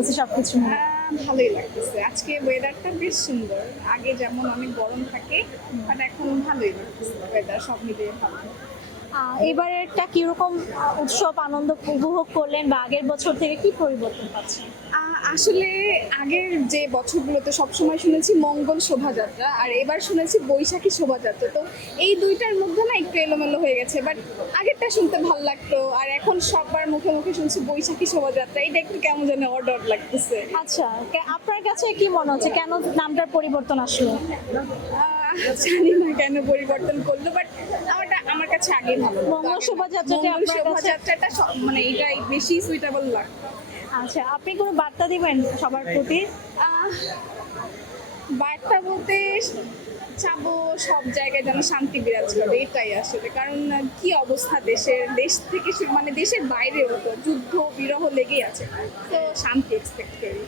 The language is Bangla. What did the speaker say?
লাগতেছে সবকিছু মিলে? ভালোই লাগতেছে, আজকে ওয়েদারটা বেশ সুন্দর। আগে যেমন অনেক গরম থাকে, বাট এখন ভালোই লাগতেছে, ওয়েদার সব মিলিয়ে ভালো। এবারেরটা কিরকম উৎসব আনন্দ উপভোগ করলেন বা আগের বছর থেকে কি পরিবর্তন পাচ্ছেন? আসলে আগের যে বছরগুলোতে সবসময় শুনেছি মঙ্গল শোভাযাত্রা, আর এবার শুনেছি বৈশাখী শোভাযাত্রা। তো এই দুইটার মধ্যে না একটু এলোমেলো হয়ে গেছে, বাট আগেরটা শুনতে ভালো লাগতো, আর এখন সবার মুখে মুখে শুনছি বৈশাখী শোভাযাত্রা, এটা একটু কেমন যেন অড অড লাগতেছে। আচ্ছা, আপনার কাছে কি মনে হচ্ছে কেন নামটার পরিবর্তন আসলো? জানি না কেন পরিবর্তন করলো, বাট আমার কাছে আগেই ভালো লাগতো। মঙ্গল শোভাযাত্রাটা মঙ্গল আপনার কাছে? শোভাযাত্রাটা মানে এটাই বেশি সুইটেবল লাগতো। আচ্ছা, আপনি কোনো বার্তা দিবেন সবার প্রতি? আহ, বার্তা বলতে চাবো সব জায়গায় যেন শান্তি বিরাজ করে, এটাই আসলে। কারণ কি অবস্থা দেশের, দেশ থেকে মানে দেশের বাইরেও তো যুদ্ধ বিরহ লেগেই আছে, তো শান্তি এক্সপেক্ট করি।